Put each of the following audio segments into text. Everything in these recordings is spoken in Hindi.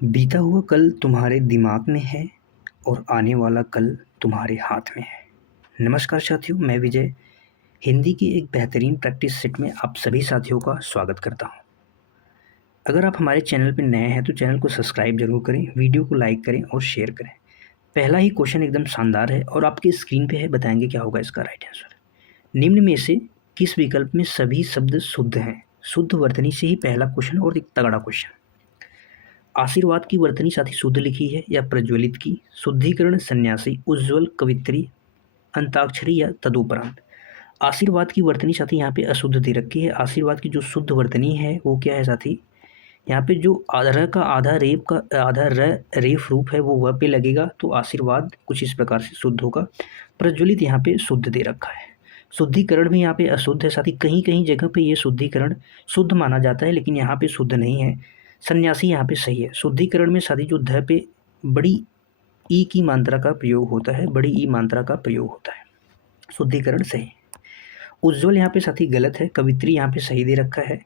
बीता हुआ कल तुम्हारे दिमाग में है और आने वाला कल तुम्हारे हाथ में है। नमस्कार साथियों, मैं विजय हिंदी की एक बेहतरीन प्रैक्टिस सेट में आप सभी साथियों का स्वागत करता हूं। अगर आप हमारे चैनल पर नए हैं तो चैनल को सब्सक्राइब जरूर करें, वीडियो को लाइक करें और शेयर करें। पहला ही क्वेश्चन एकदम शानदार है और आपकी स्क्रीन पे है, बताएंगे क्या होगा इसका राइट आंसर। निम्न में से किस विकल्प में सभी शब्द शुद्ध हैं? शुद्ध वर्तनी से ही पहला क्वेश्चन और एक तगड़ा क्वेश्चन। आशीर्वाद की वर्तनी साथी शुद्ध लिखी है या प्रज्वलित की, शुद्धिकरण, सन्यासी, उज्ज्वल, कवित्री, अंताक्षरी या तदुपरांत। आशीर्वाद की वर्तनी साथी यहाँ पे अशुद्ध दे रखी है। आशीर्वाद की जो शुद्ध वर्तनी है वो क्या है साथी, यहाँ पे जो र का आधा रेप का आधा रेफ रूप है वो वह पे लगेगा, तो आशीर्वाद कुछ इस प्रकार से शुद्ध होगा। प्रज्वलित यहाँ पे शुद्ध दे रखा है। शुद्धिकरण भी यहाँ पे अशुद्ध है साथी, कहीं कहीं जगह पे ये शुद्धिकरण शुद्ध माना जाता है लेकिन यहाँ पे शुद्ध नहीं है। सन्यासी यहाँ पे सही है। शुद्धिकरण में साथी जो ध पे बड़ी ई की मात्रा का प्रयोग होता है, बड़ी ई मात्रा का प्रयोग होता है। शुद्धिकरण सही है। उज्ज्वल यहाँ पे साथी गलत है। कवित्री यहाँ पे सही दे रखा है।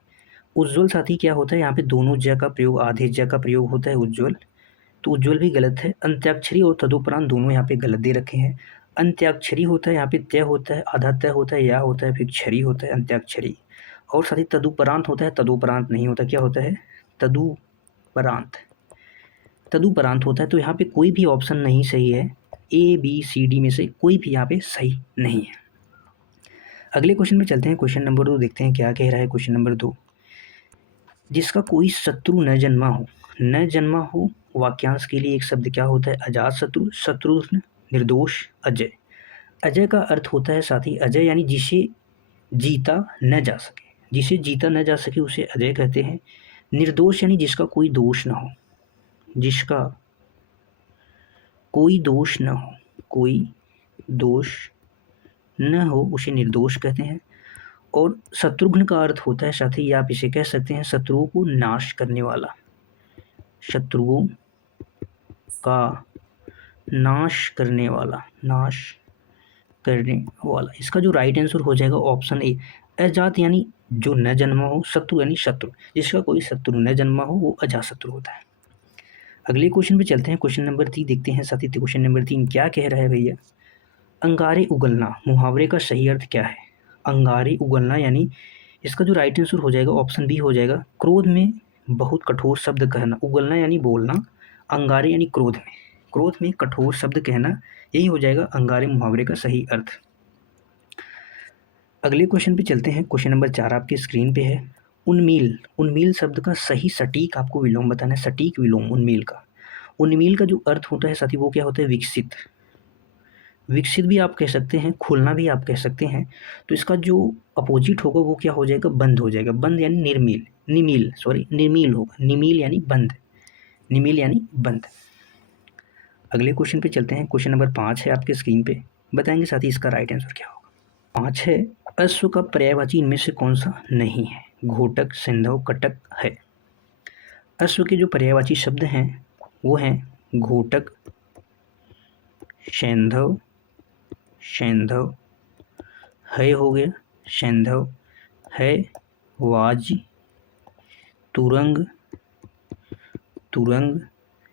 उज्ज्वल साथी क्या होता है, यहाँ पे दोनों ज का प्रयोग, आधे ज का प्रयोग होता है उज्ज्वल, तो उज्ज्वल भी गलत है। अंत्याक्षरी और तदुपरांत दोनों यहाँ पे गलत दे रखे हैं। अंत्याक्षरी होता है यहाँ पे तय होता है, आधा तय होता है, या होता है, फिर छरी होता है अंत्याक्षरी। और साथ ही तदुपरांत होता है, तदुपरांत नहीं होता, क्या होता है, तदुपरांत। तदुपरांत होता है। तो यहाँ पे कोई भी ऑप्शन नहीं सही है। ए बी सी डी में से कोई भी यहाँ पे सही नहीं है। अगले क्वेश्चन में चलते हैं। क्वेश्चन नंबर 2 देखते हैं क्या कह रहा है। क्वेश्चन नंबर 2, जिसका कोई शत्रु न जन्मा हो, न जन्मा हो वाक्यांश के लिए एक शब्द क्या होता है, अजात शत्रु, शत्रुघ्न, निर्दोष, अजय। अजय का अर्थ होता है साथी, अजय यानी जिसे जीता न जा सके, जिसे जीता न जा सके उसे अजय कहते हैं। निर्दोष यानी जिसका कोई दोष न हो, जिसका कोई दोष न हो, कोई दोष न हो उसे निर्दोष कहते हैं। और शत्रुघ्न का अर्थ होता है साथी, आप इसे कह सकते हैं शत्रुओं को नाश करने वाला, शत्रुओं का नाश करने वाला, नाश करने वाला। इसका जो राइट आंसर हो जाएगा ऑप्शन ए, अजात यानी जो न जन्मा हो, शत्रु यानी शत्रु, जिसका कोई शत्रु न जन्मा हो वो अजात शत्रु होता है। अगले क्वेश्चन पे चलते हैं। क्वेश्चन नंबर 3 देखते हैं साथी। क्वेश्चन नंबर 3 क्या कह रहा है भैया, अंगारे उगलना मुहावरे का सही अर्थ क्या है। अंगारे उगलना यानी इसका जो राइट आंसर हो जाएगा ऑप्शन बी हो जाएगा, क्रोध में बहुत कठोर शब्द कहना। उगलना यानी बोलना, अंगारे यानी क्रोध में कठोर शब्द कहना, यही हो जाएगा अंगारे मुहावरे का सही अर्थ। अगले क्वेश्चन पे चलते हैं। क्वेश्चन नंबर 4 आपकी स्क्रीन पे है। उन्मील, उन्मील शब्द का सही सटीक आपको विलोम बताना है, सटीक विलोम उन्मील का। उन्मील का जो अर्थ होता है साथी वो क्या होता है, विकसित। विकसित भी आप कह सकते हैं, खुलना भी आप कह सकते हैं। तो इसका जो अपोजिट होगा वो क्या हो जाएगा, बंद हो जाएगा। बंद यानी निर्मील, निमील सॉरी निर्मील होगा, निमील यानी बंद, निमील यानी बंद। अगले क्वेश्चन पे चलते हैं। क्वेश्चन नंबर 5 है आपके स्क्रीन पे, बताएंगे साथी इसका राइट आंसर क्या होगा। 5 है, अश्व का पर्यायवाची इनमें से कौन सा नहीं है, घोटक, सिंधव, कटक है। अश्व के जो पर्यायवाची शब्द हैं वो हैं घोटक, सैंधव, सैंधव है हो गया, सैंधव है, वाज, तुरंग, तुरंग,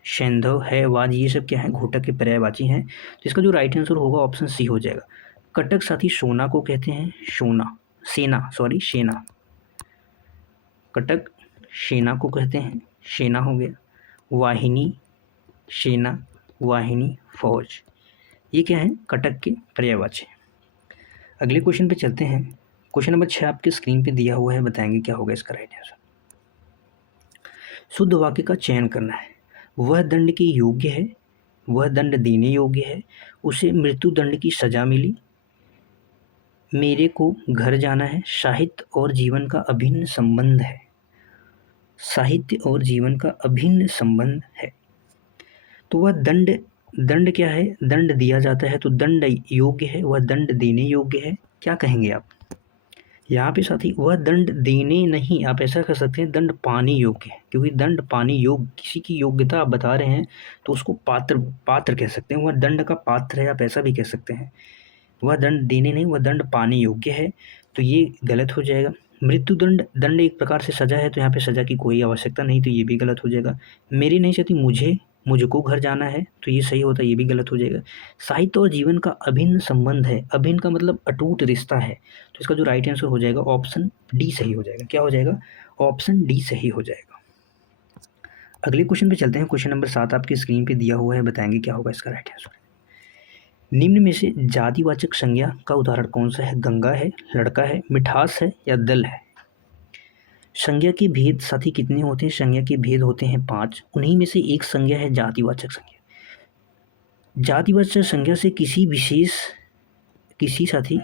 सैंधव है, वाज, ये सब क्या है, घोटक के पर्यायवाची हैं। तो इसका जो राइट आंसर होगा ऑप्शन सी हो जाएगा। कटक साथी सोना को कहते हैं, सोना, सेना सॉरी सेना, कटक सेना को कहते हैं, सेना हो गया। वाहिनी, सेना, वाहिनी, फौज, ये क्या है, कटक के पर्यायवाची। अगले क्वेश्चन पे चलते हैं। क्वेश्चन नंबर 6 आपके स्क्रीन पे दिया हुआ है, बताएंगे क्या होगा इसका राइट आंसर। शुद्ध वाक्य का चयन करना है। वह दंड के योग्य है, वह दंड देने योग्य है, उसे मृत्यु दंड की सजा मिली, मेरे को घर जाना है, साहित्य और जीवन का अभिन्न संबंध है, साहित्य और जीवन का अभिन्न संबंध है। तो वह दंड, दंड क्या है, दंड दिया जाता है तो दंड योग्य है, वह दंड देने योग्य है, क्या कहेंगे आप यहाँ पे साथी, वह दंड देने नहीं, आप ऐसा कर सकते हैं दंड पाने योग्य है, क्योंकि दंड पाने योग्य, किसी की योग्यता आप बता रहे हैं तो उसको पात्र कह सकते हैं, वह दंड का पात्र है, आप ऐसा भी कह सकते हैं। वह दंड देने नहीं, वह दंड पाने योग्य है, तो ये गलत हो जाएगा। मृत्युदंड दंड एक प्रकार से सजा है, तो यहाँ पे सजा की कोई आवश्यकता नहीं, तो ये भी गलत हो जाएगा। मेरी नहीं चाहती मुझे, मुझको घर जाना है, तो ये सही होता है, ये भी गलत हो जाएगा। साहित्य और जीवन का अभिन्न संबंध है, अभिन्न का मतलब अटूट रिश्ता है, तो इसका जो राइट आंसर हो जाएगा ऑप्शन डी सही हो जाएगा। क्या हो जाएगा? ऑप्शन डी सही हो जाएगा। अगले क्वेश्चन पे चलते हैं। क्वेश्चन नंबर 7 आपकी स्क्रीन पे दिया हुआ है, बताएंगे क्या होगा इसका राइट आंसर। निम्न में से जातिवाचक संज्ञा का उदाहरण कौन सा है? गंगा है, लड़का है, मिठास है या दल है? संज्ञा के भेद साथी कितने होते हैं? संज्ञा के भेद होते हैं 5, उन्हीं में से एक संज्ञा है जातिवाचक संज्ञा। जातिवाचक संज्ञा से किसी साथी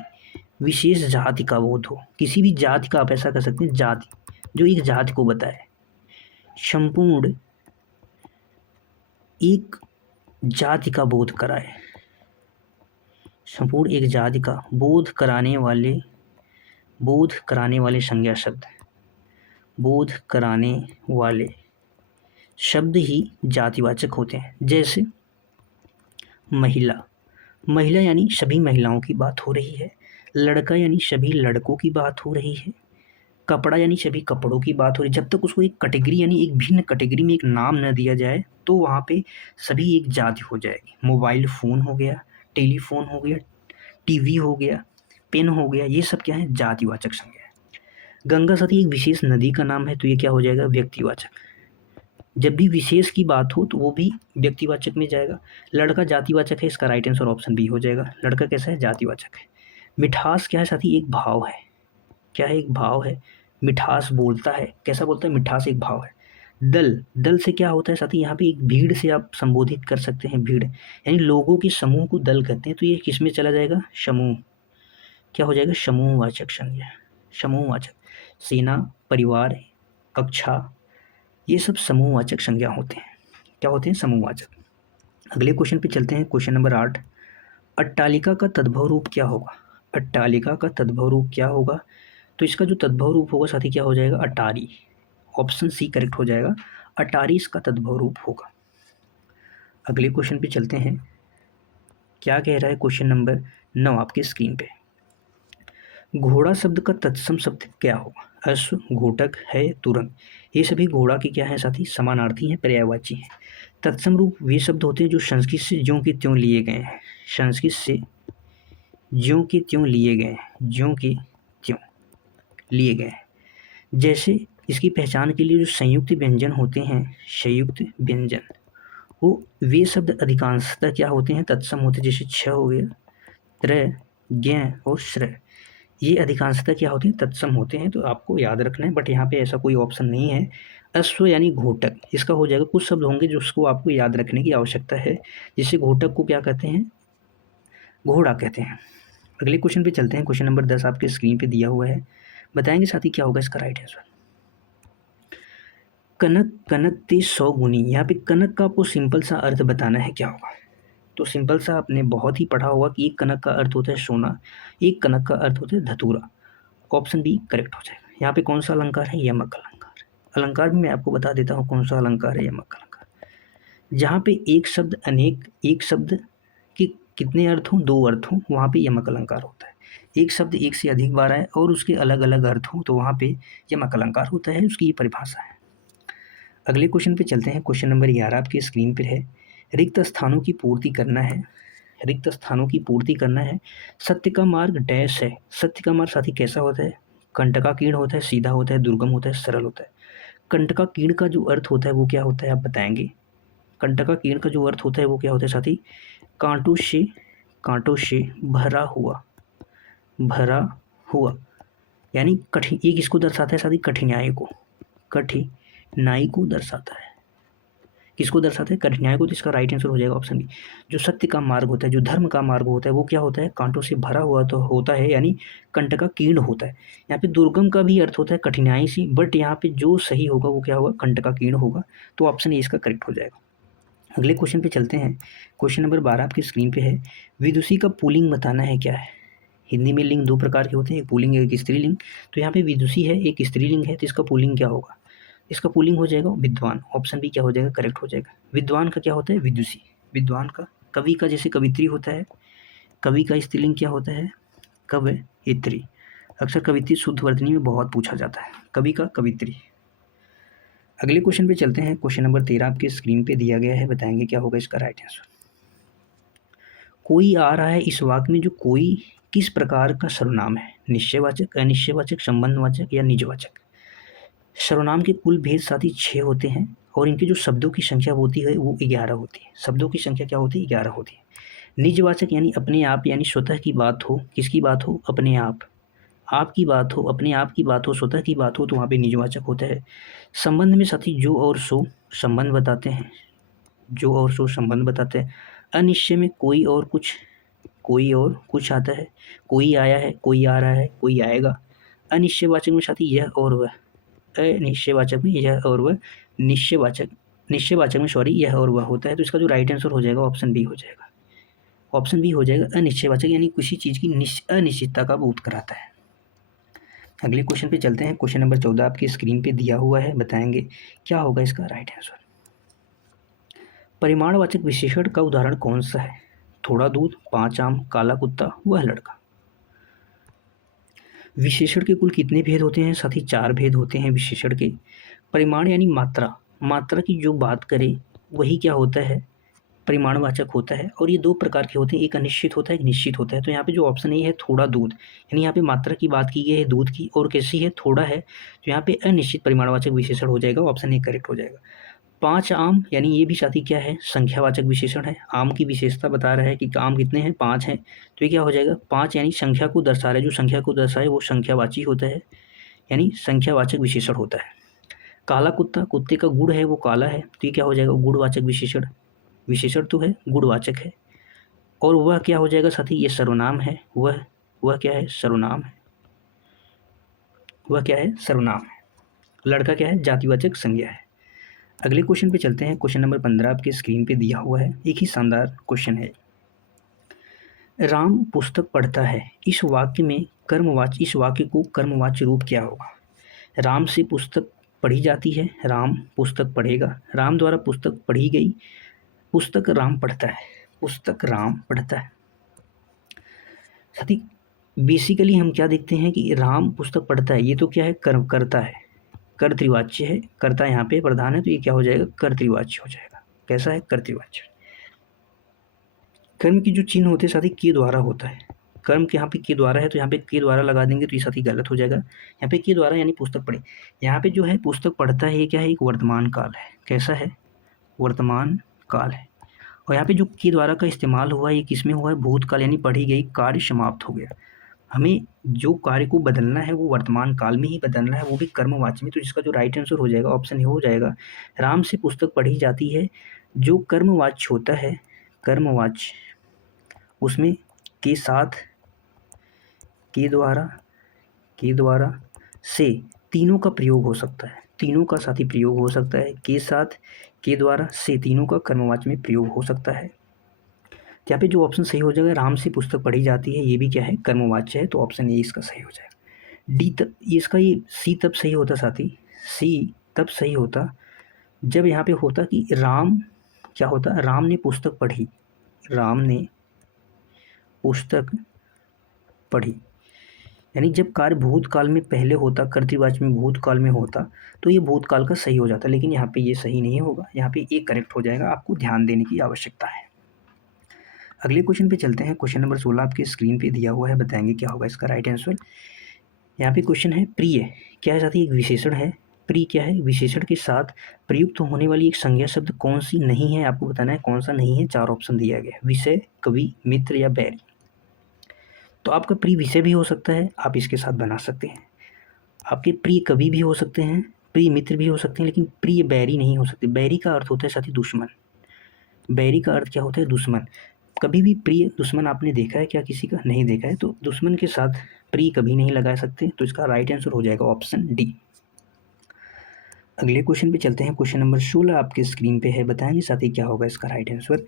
विशेष जाति का बोध हो, किसी भी जाति का, आप ऐसा कर सकते हैं जाति जो एक जाति को बताए, संपूर्ण एक जाति का बोध कराए, संपूर्ण एक जाति का बोध कराने वाले संज्ञा शब्द, बोध कराने वाले शब्द ही जातिवाचक होते हैं। जैसे महिला, महिला यानी सभी महिलाओं की बात हो रही है, लड़का यानी सभी लड़कों की बात हो रही है, कपड़ा यानी सभी कपड़ों की बात हो रही है। जब तक उसको एक कैटेगरी यानी एक भिन्न कैटेगरी में एक नाम न दिया जाए तो वहाँ पे सभी एक जाति हो जाएगी। मोबाइल फ़ोन हो गया, टेलीफोन हो गया, टीवी हो गया, पेन हो गया, ये सब क्या है? जातिवाचक संज्ञा है। गंगा सती एक विशेष नदी का नाम है, तो ये क्या हो जाएगा? व्यक्तिवाचक। जब भी विशेष की बात हो तो वो भी व्यक्तिवाचक में जाएगा। लड़का जातिवाचक है, इसका राइट आंसर ऑप्शन बी हो जाएगा। लड़का कैसा है? जातिवाचक है। मिठास क्या है साथी? एक भाव है। क्या है? एक भाव है। मिठास बोलता है, कैसा बोलता है? मिठास एक भाव है। दल, दल से क्या होता है साथी? यहाँ पे एक भीड़ से आप संबोधित कर सकते हैं, भीड़ यानी लोगों के समूह को दल कहते हैं, तो ये किस में चला जाएगा? समूह। क्या हो जाएगा? समूहवाचक संज्ञा, समूहवाचक। सेना, परिवार, कक्षा, ये सब समूहवाचक संज्ञा होते हैं। क्या होते हैं? समूहवाचक। अगले क्वेश्चन पे चलते हैं। क्वेश्चन नंबर 8, अट्टालिका का तद्भव रूप क्या होगा? अट्टालिका का तद्भव रूप क्या होगा? तो इसका जो तद्भव रूप होगा साथी क्या हो जाएगा? अटारी। ऑप्शन सी करेक्ट हो जाएगा, अटारी इसका तद्भव रूप होगा। अगले क्वेश्चन पे चलते हैं। क्या कह रहा है क्वेश्चन नंबर 9 आपके स्क्रीन पे। घोड़ा शब्द का तत्सम शब्द क्या होगा? अश्व, घोटक है, तुरंग, ये सभी घोड़ा की क्या है साथी? समानार्थी हैं, पर्यायवाची हैं। तत्सम रूप वे शब्द होते हैं जो संस्कृत से ज्यों के त्यों लिए गए हैं, संस्कृत से ज्यों के त्यों लिए गए हैं, ज्यों के त्यों लिए गए हैं। जैसे इसकी पहचान के लिए जो संयुक्त व्यंजन होते हैं, संयुक्त व्यंजन, वो वे शब्द अधिकांशतः क्या होते हैं? तत्सम होते हैं। जैसे छ हो गया, त्र, ज्ञ और श्र, ये अधिकांशतः क्या होते हैं? तत्सम होते हैं, तो आपको याद रखना है। बट यहाँ पे ऐसा कोई ऑप्शन नहीं है। अश्व यानी घोटक, इसका हो जाएगा। कुछ शब्द होंगे जो उसको आपको याद रखने की आवश्यकता है। जैसे घोटक को क्या कहते हैं? घोड़ा कहते हैं। अगले क्वेश्चन पे चलते हैं। क्वेश्चन नंबर 10 आपके स्क्रीन पे दिया हुआ है, बताएंगे साथी क्या होगा इसका राइट आंसर। कनक, कनक ते 100 गुनी, यहाँ पे कनक का आपको सिंपल सा अर्थ बताना है, क्या होगा? तो सिंपल सा आपने बहुत ही पढ़ा होगा कि एक कनक का अर्थ होता है सोना, एक कनक का अर्थ होता है धतूरा। ऑप्शन बी करेक्ट हो जाएगा। यहाँ पे कौन सा अलंकार है? यमक अलंकार। अलंकार भी मैं आपको बता देता हूँ कौन सा अलंकार है, यमक अलंकार। जहाँ पे एक शब्द अनेक, एक शब्द के कितने अर्थ हों? 2 अर्थ हों, वहाँ पे यमक अलंकार होता है। एक शब्द एक से अधिक बार आए और उसके अलग अलग अर्थ हों, तो वहाँ पे यमक अलंकार होता है, उसकी ये परिभाषा है। अगले क्वेश्चन पे चलते हैं। क्वेश्चन नंबर 11 आपकी स्क्रीन पर है। रिक्त स्थानों की पूर्ति करना है, रिक्त स्थानों की पूर्ति करना है। सत्य का मार्ग डैश है। सत्य का मार्ग साथी कैसा होता है? कंटकाकीर्ण होता है, सीधा होता है, दुर्गम होता है, सरल होता है। कंटकाकीर्ण का जो अर्थ होता है वो क्या होता है, आप बताएंगे? कंटकाकीर्ण का जो अर्थ होता है वो क्या होता है साथी? कांटों से भरा हुआ, भरा हुआ, यानी कठिन। एक इसको दर्शाता है साथी कठिनाई को, कठिनाई को दर्शाता है। किसको दर्शाता है? कठिनाई को। तो इसका राइट आंसर हो जाएगा ऑप्शन बी। जो सत्य का मार्ग होता है, जो धर्म का मार्ग होता है, वो क्या होता है? कांटों से भरा हुआ तो होता है, यानी कंटकाकीर्ण होता है। यहाँ पे दुर्गम का भी अर्थ होता है कठिनाई से, बट यहाँ पे जो सही होगा वो क्या होगा? कंटकाकीर्ण होगा। तो ऑप्शन ए इसका करेक्ट हो जाएगा। अगले क्वेश्चन पे चलते हैं। क्वेश्चन नंबर 12 आपकी स्क्रीन पे है। विदुषी का पुल्लिंग बताना है, क्या है? हिंदी में लिंग 2 प्रकार के होते हैं, एक पुल्लिंग एक स्त्रीलिंग। तो यहाँ पे विदुषी है, एक स्त्रीलिंग है, तो इसका पुल्लिंग क्या होगा? इसका पुल्लिंग हो जाएगा विद्वान। ऑप्शन बी क्या हो जाएगा? करेक्ट हो जाएगा। विद्वान का क्या होता है? विदुषी। विद्वान का, कवि का जैसे कवित्री होता है, कवि का स्त्रीलिंग क्या होता है? कवयित्री। अक्सर कवित्री शुद्ध वर्तनी में बहुत पूछा जाता है। कवि का कवित्री। अगले क्वेश्चन पे चलते हैं। क्वेश्चन नंबर 13 आपकी स्क्रीन पे दिया गया है, बताएंगे क्या होगा इसका राइट आंसर। कोई आ रहा है इस वाक्य में जो कोई किस प्रकार का सर्वनाम है? निश्चयवाचक, अनिश्चयवाचक, संबंधवाचक या निजवाचक? सर्वनाम के कुल भेद साथी 6 होते हैं और इनके जो शब्दों की संख्या होती है वो 11 होती है। शब्दों की संख्या क्या होती है? 11 होती है। निजवाचक यानी अपने आप, यानी स्वतः की बात हो। किसकी बात हो? अपने आप। आपकी बात हो, अपने आप की बात हो, स्वतः की बात हो, तो वहाँ पे निजवाचक होता है। संबंध में साथी जो और सो संबंध बताते हैं, जो और सो संबंध बताते हैं। अनिश्चय में कोई और कुछ आता है। कोई आया है, कोई आ रहा है, कोई आएगा। अनिश्चयवाचक में साथी यह और वह। अनिश्चयवाचक में यह और वह। निश्चयवाचक में सॉरी यह और वह होता है। तो इसका जो राइट आंसर हो जाएगा ऑप्शन बी हो जाएगा। ऑप्शन बी हो जाएगा अनिश्चयवाचक, यानी किसी चीज़ की अनिश्चितता का बोध कराता है। अगले क्वेश्चन पे चलते हैं। क्वेश्चन नंबर 14 आपकी स्क्रीन पे दिया हुआ है, बताएंगे क्या होगा इसका राइट आंसर। परिमाणवाचक विशेषण का उदाहरण कौन सा है? थोड़ा दूध, 5 आम, काला कुत्ता, वह लड़का। विशेषण के कुल कितने भेद होते हैं? साथ ही 4 भेद होते हैं विशेषण के। परिमाण यानी मात्रा, मात्रा की जो बात करे वही क्या होता है? परिमाणवाचक होता है। और ये 2 प्रकार के होते हैं, एक अनिश्चित होता है, एक निश्चित होता है। तो यहाँ पे जो ऑप्शन ए है थोड़ा दूध, यानी यहाँ पे मात्रा की बात की गई है दूध की, और कैसी है? थोड़ा है। तो यहाँ पे अनिश्चित परिमाणवाचक विशेषण हो जाएगा, ऑप्शन ए करेक्ट हो जाएगा। 5 आम, यानी ये भी साथी क्या है? संख्यावाचक विशेषण है। आम की विशेषता बता रहा है कि आम कितने हैं? 5 हैं। तो ये क्या हो जाएगा? 5 यानी संख्या को दर्शा रहा है, जो संख्या को दर्शाए वो संख्यावाची होता है, यानी संख्यावाचक विशेषण होता है। काला कुत्ता, कुत्ते का गुण है वो काला है, तो ये क्या हो जाएगा? गुणवाचक विशेषण। विशेषण तो है, गुणवाचक है। और वह क्या हो जाएगा साथी? ये सर्वनाम है। वह क्या है? सर्वनाम है। वह क्या है? सर्वनाम है। लड़का क्या है? जातिवाचक संज्ञा है। अगले क्वेश्चन पे चलते हैं। क्वेश्चन नंबर 15 आपके स्क्रीन पे दिया हुआ है, एक ही शानदार क्वेश्चन है। राम पुस्तक पढ़ता है, इस वाक्य में कर्मवाच्य, इस वाक्य को कर्मवाच्य रूप क्या होगा? राम से पुस्तक पढ़ी जाती है, राम पुस्तक पढ़ेगा, राम द्वारा पुस्तक पढ़ी गई, पुस्तक राम पढ़ता है, पुस्तक राम पढ़ता है। साथी बेसिकली हम क्या देखते हैं कि राम पुस्तक पढ़ता है, ये तो क्या है? कर्म करता है, कर्तृवाच्य है। कर्ता यहाँ पे प्रधान है, तो ये क्या हो जाएगा? कर्तृवाच्य हो जाएगा। कैसा है? कर्तृवाच्य। कर्म की जो चिन्ह होते हैं साथी के द्वारा होता है। कर्म के यहाँ पे के द्वारा है, तो यहाँ पे के द्वारा लगा देंगे तो ये साथी गलत हो जाएगा। यहाँ पे के द्वारा यानी पुस्तक पढ़े। यहाँ पे जो है पुस्तक पढ़ता है, ये क्या है? एक वर्तमान काल है। कैसा है? वर्तमान काल है। और यहाँ पे जो के द्वारा का इस्तेमाल हुआ है, ये किस में हुआ है? भूतकाल, यानी पढ़ी गई, कार्य समाप्त हो गया। हमें जो कार्य को बदलना है वो वर्तमान काल में ही बदलना है, वो भी कर्मवाच्य में। तो जिसका जो राइट आंसर हो जाएगा ऑप्शन ए हो जाएगा। राम से पुस्तक पढ़ी जाती है, जो कर्मवाच्य होता है, कर्मवाच्य, उसमें के साथ, के द्वारा से तीनों का प्रयोग हो सकता है। तीनों का साथी प्रयोग हो सकता है। के साथ, के द्वारा से, तीनों का कर्मवाच्य में प्रयोग हो सकता है। यहाँ पे जो ऑप्शन सही हो जाएगा, राम से पुस्तक पढ़ी जाती है, ये भी क्या है? कर्मवाच्य है। तो ऑप्शन ए इसका सही हो जाएगा। डी तब इसका ये सी तब सही होता साथी, सी तब सही होता जब यहाँ पे होता कि राम क्या होता? राम ने पुस्तक पढ़ी, राम ने पुस्तक पढ़ी, यानी जब कार्य भूतकाल में पहले होता, कर्तृवाच्य में भूतकाल में होता, तो ये भूतकाल का सही हो जाता। लेकिन यहाँ पे ये सही नहीं होगा, यहाँ पे एक करेक्ट हो जाएगा। आपको ध्यान देने की आवश्यकता है। अगले क्वेश्चन पे चलते हैं। क्वेश्चन नंबर 16 आपके स्क्रीन पे दिया हुआ है, बताएंगे क्या होगा इसका राइट आंसर। यहाँ पे क्वेश्चन है प्रिय क्या है साथी? एक विशेषण है। प्रिय क्या है? विशेषण के साथ प्रयुक्त होने वाली एक संज्ञा शब्द कौन सी नहीं है? आपको बताना है कौन सा नहीं है। 4 ऑप्शन दिया गया है, विषय, कवि, मित्र या बैरी। तो आपका प्रिय विषय भी हो सकता है, आप इसके साथ बना सकते हैं। आपके प्रिय कवि भी हो सकते हैं, प्रिय मित्र भी हो सकते हैं, लेकिन प्रिय बैरी नहीं हो सकते। बैरी का अर्थ होता है साथी दुश्मन। बैरी का अर्थ क्या होता है? दुश्मन। कभी भी प्रिय दुश्मन आपने देखा है क्या किसी का? नहीं देखा है। तो दुश्मन के साथ प्रिय कभी नहीं लगा सकते। तो इसका राइट आंसर हो जाएगा ऑप्शन डी। अगले क्वेश्चन पे चलते हैं। क्वेश्चन नंबर 16 आपके स्क्रीन पे है, बताएंगे साथी क्या होगा इसका राइट आंसर।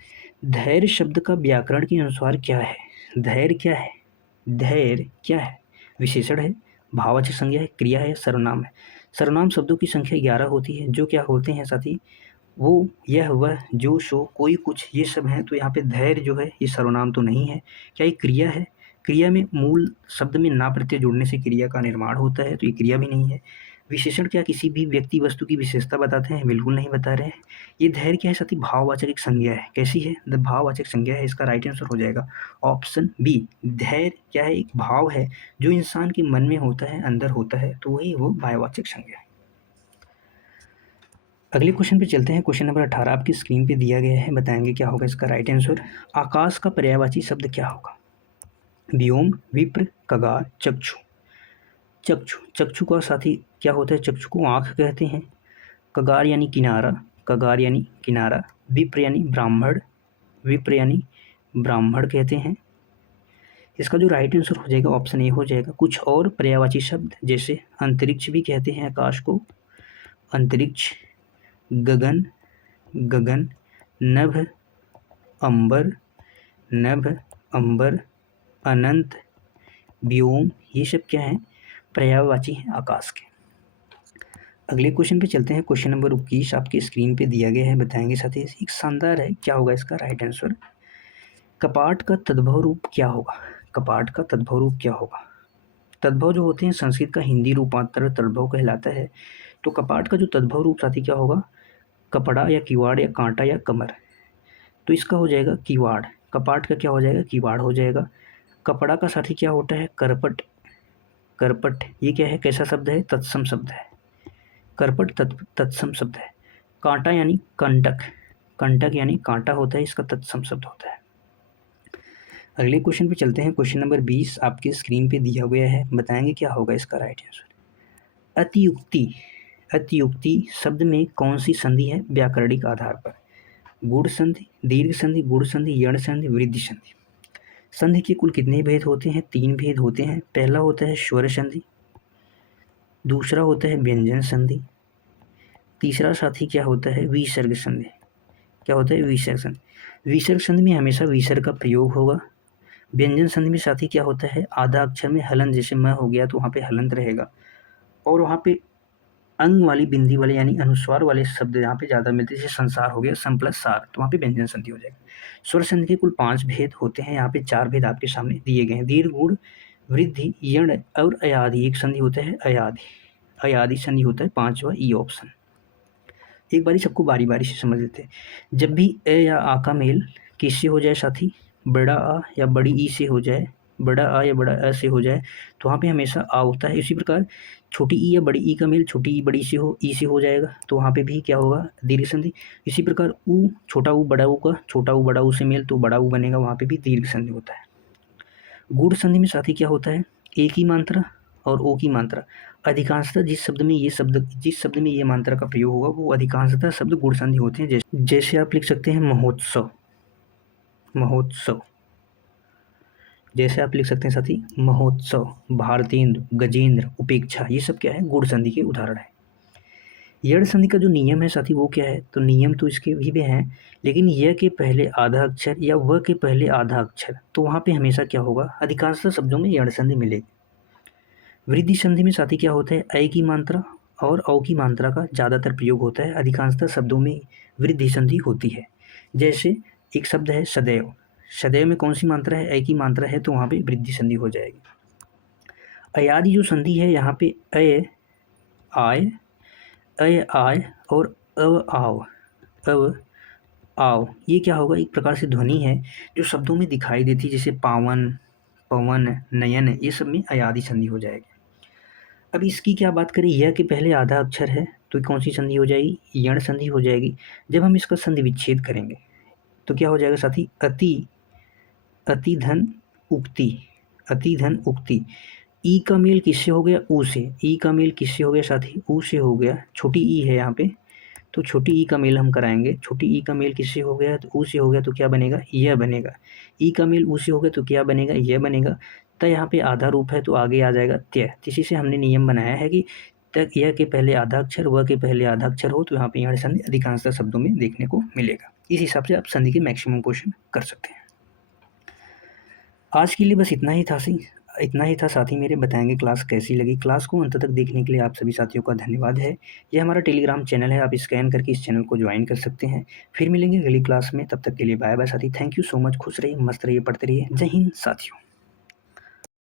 धैर्य शब्द का व्याकरण के अनुसार क्या है? धैर्य क्या है? धैर्य क्या है? विशेषण है, भाववाचक संज्ञा है, क्रिया है, सर्वनाम है। सर्वनाम शब्दों की संख्या 11 होती है, जो क्या होते हैं साथी? वो, यह, वह, जो, सो, कोई, कुछ, ये सब हैं। तो यहाँ पे धैर्य जो है ये सर्वनाम तो नहीं है। क्या ये क्रिया है? क्रिया में मूल शब्द में ना प्रत्यय जुड़ने से क्रिया का निर्माण होता है, तो ये क्रिया भी नहीं है। विशेषण क्या किसी भी व्यक्ति वस्तु की विशेषता बताते हैं? बिल्कुल नहीं बता रहे हैं। ये धैर्य क्या है साथी? भाववाचक एक संज्ञा है। कैसी है? द भाववाचक संज्ञा है। इसका राइट आंसर हो जाएगा ऑप्शन बी। धैर्य क्या है? एक भाव है जो इंसान के मन में होता है, अंदर होता है, तो वही वो भाववाचक संज्ञा है। अगले क्वेश्चन पे चलते हैं। क्वेश्चन नंबर 18 आपकी स्क्रीन पे दिया गया है, बताएंगे क्या होगा इसका राइट आंसर। आकाश का पर्यायवाची शब्द क्या होगा? व्योम, विप्र, कगार, चक्षु। चक्षु, चक्षु का साथी क्या होता है? चक्षु को आँख कहते हैं। कगार यानी किनारा, कगार यानी किनारा। विप्र यानी ब्राह्मण, विप्र यानी ब्राह्मण कहते हैं। इसका जो राइट आंसर हो जाएगा ऑप्शन ए हो जाएगा। कुछ और पर्यायवाची शब्द जैसे अंतरिक्ष भी कहते हैं आकाश को, अंतरिक्ष, गगन, गगन, नभ, अंबर, नभ, अंबर, अनंत, व्योम, ये सब क्या है? पर्यायवाची हैं आकाश के। अगले क्वेश्चन पे चलते हैं। क्वेश्चन नंबर 21 आपकी स्क्रीन पे दिया गया है, बताएंगे साथी। एक शानदार है, क्या होगा इसका राइट आंसर? कपाट का तद्भव रूप क्या होगा? कपाट का तद्भव रूप क्या होगा? तद्भव जो होते हैं संस्कृत का हिंदी रूपांतर तद्भव कहलाता है। तो कपाट का जो तद्भव रूप साथी क्या होगा? कपड़ा या किवाड़ या कांटा या कमर। तो इसका हो जाएगा किवाड़। कपाट का क्या हो जाएगा? किवाड़ हो जाएगा। कपड़ा का साथी क्या होता है? करपट, करपट। ये क्या है? कैसा शब्द है? तत्सम शब्द है। करपट तत्सम शब्द है। कांटा यानी कंटक, कंटक यानी कांटा होता है, इसका तत्सम शब्द होता है। अगले क्वेश्चन पे चलते हैं। क्वेश्चन नंबर 20 आपकी स्क्रीन पे दिया गया है, बताएंगे क्या होगा इसका राइट आंसर। अतियुक्ति, अतियुक्ति शब्द में कौन सी संधि है व्याकरणिक आधार पर? गुण संधि, दीर्घ संधि, गुण संधि, यण संधि, वृद्धि संधि। संधि के कुल कितने भेद होते हैं? 3 भेद होते हैं। पहला होता है स्वर संधि, दूसरा होता है व्यंजन संधि, तीसरा साथी क्या होता है? विसर्ग संधि। क्या होता है? विसर्ग संधि। विसर्ग संधि में हमेशा विसर्ग का प्रयोग होगा। व्यंजन संधि में साथी क्या होता है? आधा अक्षर में हलन, जैसे म हो गया तो वहाँ पे हलंत रहेगा, और वहाँ पे अंग वाली बिंदी वाले यानी अनुस्वार वाले शब्द यहाँ पे ज़्यादा मिलते हैं, जैसे संसार हो गया, सम प्लस सार, तो वहाँ पे व्यंजन संधि हो जाएगा। स्वर संधि के कुल 5 भेद होते हैं, यहाँ पे 4 भेद आपके सामने दिए गए हैं। दीर्घ, गुण, वृद्धि, यण और अयादि। एक संधि होता है अयादि, अयादि संधि होता है 5वां ई ऑप्शन। एक बारी सबको बारी बारी से समझ लेते हैं। जब भी ए या आ का मेल किससे हो जाए साथी? बड़ा आ या बड़ी ई से हो जाए, बड़ा आ या बड़ा अ से हो जाए, तो वहाँ पे हमेशा आ होता है। इसी प्रकार छोटी ई या बड़ी ई का मेल छोटी ई बड़ी से हो, ई से हो जाएगा, तो वहाँ पे भी क्या होगा? दीर्घ संधि। इसी प्रकार ऊ, छोटा ऊ बड़ा ऊ का छोटा ऊ बड़ा ऊ से मेल, तो बड़ा ऊ बनेगा, वहाँ पे भी दीर्घ संधि होता है। गुण संधि में साथी क्या होता है? ए की मात्रा और ओ की मात्रा। अधिकांशतः जिस शब्द में ये मात्रा का प्रयोग होगा वो अधिकांशतः शब्द गुण संधि होते हैं। जैसे आप लिख सकते हैं महोत्सव, महोत्सव। जैसे आप लिख सकते हैं साथी महोत्सव, भारतेंदु, गजेंद्र, उपेक्षा, ये सब क्या है? गुण संधि के उदाहरण है। यण संधि का जो नियम है साथी वो क्या है? तो नियम तो इसके भी हैं, लेकिन य के पहले आधा अक्षर या व के पहले आधा अक्षर, तो वहाँ पे हमेशा क्या होगा? अधिकांशतः शब्दों में यण संधि मिलेगी। वृद्धि संधि में साथी क्या होता है? ऐ की मात्रा और औ की मात्रा का ज़्यादातर प्रयोग होता है। अधिकांशतः शब्दों में वृद्धि संधि होती है। जैसे एक शब्द है सदैव, सदैव में कौन सी मात्रा है? ऐ की मात्रा है, तो वहाँ पे वृद्धि संधि हो जाएगी। अयादि जो संधि है यहाँ पे अय आय, अय आय और अव आव, अव आओ, ये क्या होगा? एक प्रकार से ध्वनि है जो शब्दों में दिखाई देती है, जैसे पावन, पवन, नयन, ये सब में अयादि संधि हो जाएगी। अब इसकी क्या बात करें? यह के पहले आधा अक्षर है, तो कौन सी संधि हो जाएगी? यण संधि हो जाएगी। जब हम इसका संधि विच्छेद करेंगे तो क्या हो जाएगा साथी? अति, अति धन उक्ति, अति धन उक्ति। ई का मेल किससे हो गया? ऊ से। ई का मेल किससे हो गया साथी? ऊ से हो गया। छोटी ई है यहाँ पे, तो छोटी ई का मेल हम कराएंगे। छोटी ई का मेल किससे हो गया? तो ऊ से हो गया, तो क्या बनेगा? यह बनेगा। ई का मेल ऊ से हो गया, तो क्या बनेगा? यह बनेगा। त यहाँ पे आधा रूप है, तो आगे आ जाएगा त्य। इसी से हमने नियम बनाया है कि तक यह के पहले आधा अक्षर, व के पहले आधा अक्षर हो, तो यहाँ पे यण संधि अधिकांशतः शब्दों में देखने को मिलेगा। इस हिसाब से आप संधि के मैक्सिमम क्वेश्चन कर सकते हैं। आज के लिए बस इतना ही था साथी मेरे। बताएंगे क्लास कैसी लगी। क्लास को अंत तक देखने के लिए आप सभी साथियों का धन्यवाद है। यह हमारा टेलीग्राम चैनल है, आप स्कैन करके इस चैनल को ज्वाइन कर सकते हैं। फिर मिलेंगे अगली क्लास में, तब तक के लिए बाय बाय साथी। Thank you so much. खुश रहिए, मस्त रहिए, पढ़ते रहिए। जय हिंद साथियों।